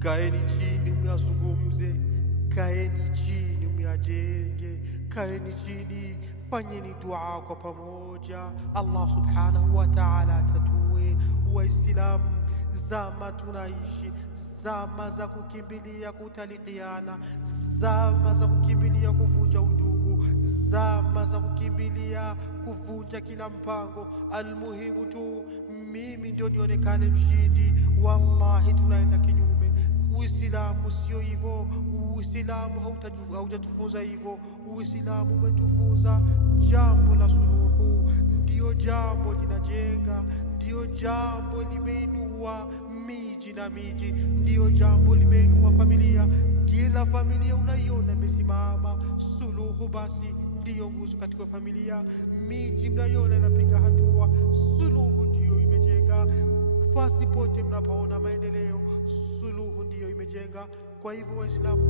Kaeni chini myazungumze, kaeni chini myajenge, kaeni chini, fanyeni dua kwa pamoja. Allah subhanahu wa ta'ala atatue. Waislamu, zama tunaishi zama za kukimbilia kutalikiana, zama za kukimbilia kuvunja udugu, zama za kukimbilia kuvunja kila mpango. Almuhimu tu mimi ndio nionekane mshindi. Wallahi tunaenda kinyume. Uislamu sio hivyo. Uislamu haujatufunza hivyo. Uislamu umetufunza jambo la suluhu, ndiyo jambo linajenga, ndiyo jambo limeinua miji na miji, ndiyo jambo limeinua familia. Kila familia unaiona imesimama, suluhu basi ndiyo nguzo katika familia. Miji mnaiona inapiga hatua, suluhu ndiyo imejenga. Fasi pote mnapoona maendeleo, suluhu ndiyo imejenga. Kwa hivyo Waislamu,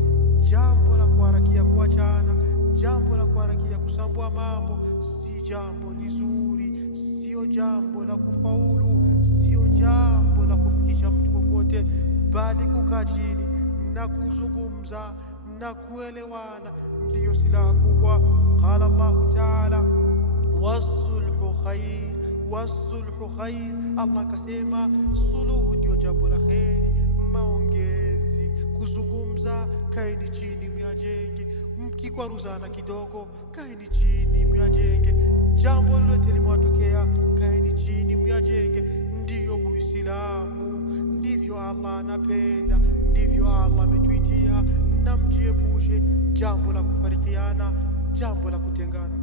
jambo la kuharakia kuachana, jambo la kuharakia kusambua mambo si jambo lizuri, sio jambo la kufaulu, sio jambo la kufikisha mtu popote, bali kukaa chini na kuzungumza na kuelewana ndiyo silaha kubwa. Qala Allahu ta'ala, wasulhu khair, wasulhu khair. Allah kasema suluhu ndio jambo la kheri, maongezi, kuzungumza. Kaeni chini myajenge, mkikwaruzana kidogo, kaeni chini myajenge. Jambo lolote limewatokea, kaeni chini myajenge. Ndiyo Uislamu, ndivyo Allah anapenda, ndivyo Allah ametuitia. Na mjiepushe jambo la kufarikiana, jambo la kutengana.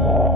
Oh.